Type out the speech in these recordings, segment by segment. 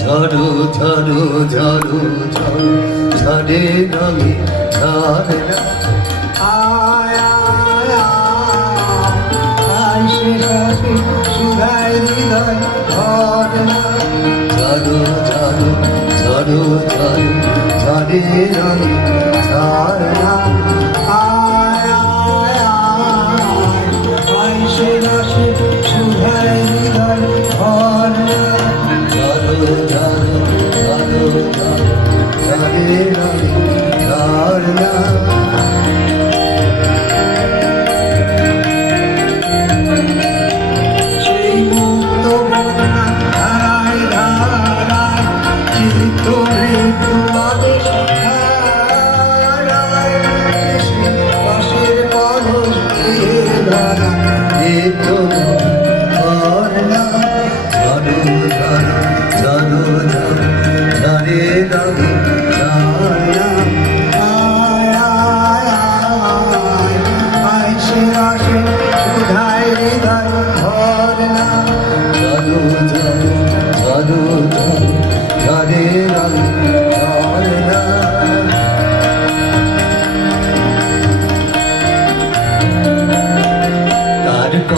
ঝড়ো ঝড়ো ঝড়ো ঝড়ো ঝড়ে নামে ঝড় না আয় আয় আয় সে রাতে সুধায় হৃদয় ঝড় না ঝড়ো ঝড়ো ঝড়ো ঝড়ো ঝড়ে নামে ঝড় না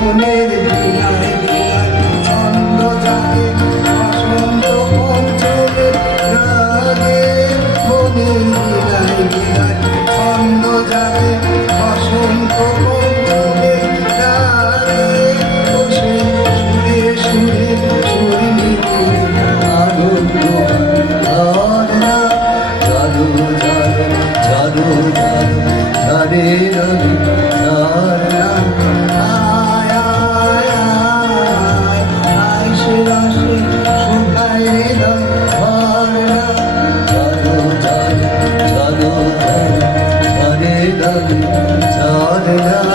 মনের বিলায় বিলায় ছন্দ যায় বসন্ত পঞ্চলে রাগে মনের বিলায় বিলায় Hallelujah.